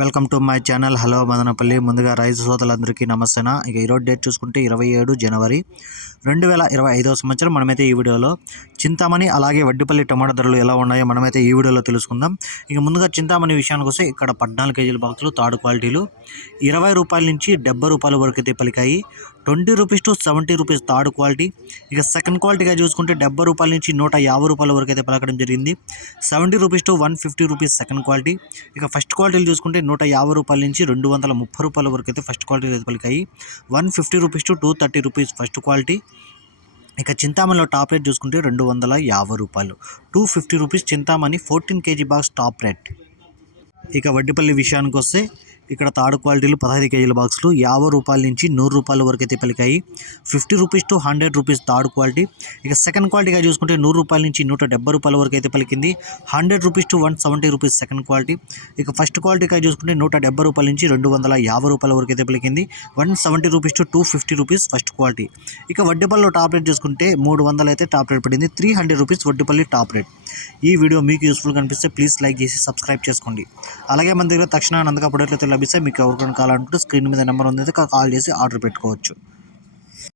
Welcome to my channel. Hello Madanapalle. ముందుగా రైతు సోదరులందరికీ నమస్తేన. ఇక ఈరోజు డేట్ చూసుకుంటే ఇరవై ఏడు జనవరి రెండు వేల ఇరవై ఐదవ సంవత్సరం. మనమైతే ఈ వీడియోలో చింతామణి అలాగే వడ్డిపల్లి టమాటా ధరలు ఎలా ఉన్నాయో మనమైతే ఈ వీడియోలో తెలుసుకుందాం. ఇక ముందుగా చింతామణి విషయానికి వస్తే ఇక్కడ పద్నాలుగు కేజీల బాక్సులు తాడు క్వాలిటీలు ఇరవై రూపాయల నుంచి డెబ్బై రూపాయల వరకు అయితే పలికాయి. Twenty rupees to seventy rupees third quality. ఇక సెకండ్ క్వాలిటీగా చూసుకుంటే డెబ్బై రూపాయల నుంచి నూట యాభై రూపాయల వరకు అయితే పలకడం జరిగింది. Seventy rupees to one fifty rupees second quality. ఇక ఫస్ట్ క్వాలిటీలు చూసుకుంటే నూట యాభై రూపాయల నుంచి రెండు వందల ముప్పై రూపాయల వరకు అయితే ఫస్ట్ క్వాలిటీ అయితే పలికాయి. One fifty rupees to two thirty rupees first quality ఇక చింతామణిలో టాప్ రేట్ చూసుకుంటే రెండు వందల యాభై రూపాయలు. Two fifty rupees Chintamani fourteen KG box top rate ఇక వడ్డిపల్లి విషయానికి వస్తే ఇక్కడ థర్డ్ క్వాలిటీలు పదహైదు కేజీల బాక్సులు యాభై రూపాయల నుంచి నూరు రూపాయల వరకు అయితే పలికాయి. Fifty rupees to hundred rupees third quality. ఇక సెకండ్ క్వాలిటీగా చూసుకుంటే నూరు రూపాయల నుంచి నూట డెబ్బై రూపాయల వరకు అయితే పలికింది. Hundred rupees to one seventy rupees second quality. ఇక ఫస్ట్ క్వాలిటీగా చూసుకుంటే నూట డెబ్బై రూపాయల నుంచి రెండు వందల యాభై రూపాయల వరకు అయితే పలికింది. One seventy rupees to two fifty rupees first quality. ఇక వడ్డీపల్లిలో టాప్ రేట్ చూసుకుంటే మూడు వందలు అయితే టాప్ రేట్ పడింది. Three hundred rupees Vaddipalli top rate. ఈ వీడియో మీకు యూస్ఫుల్ కనిపిస్తే ప్లీజ్ లైక్ చేసి సబ్స్క్రైబ్ చేసుకోండి. అలాగే మన దగ్గర తక్షణ నందక ప్రొడక్ట్లు లభిస్తే మీకు ఎవరికైనా కావాలనుకుంటే స్క్రీన్ మీద నెంబర్ ఉంది కాల్ చేసి ఆర్డర్ పెట్టుకోవచ్చు.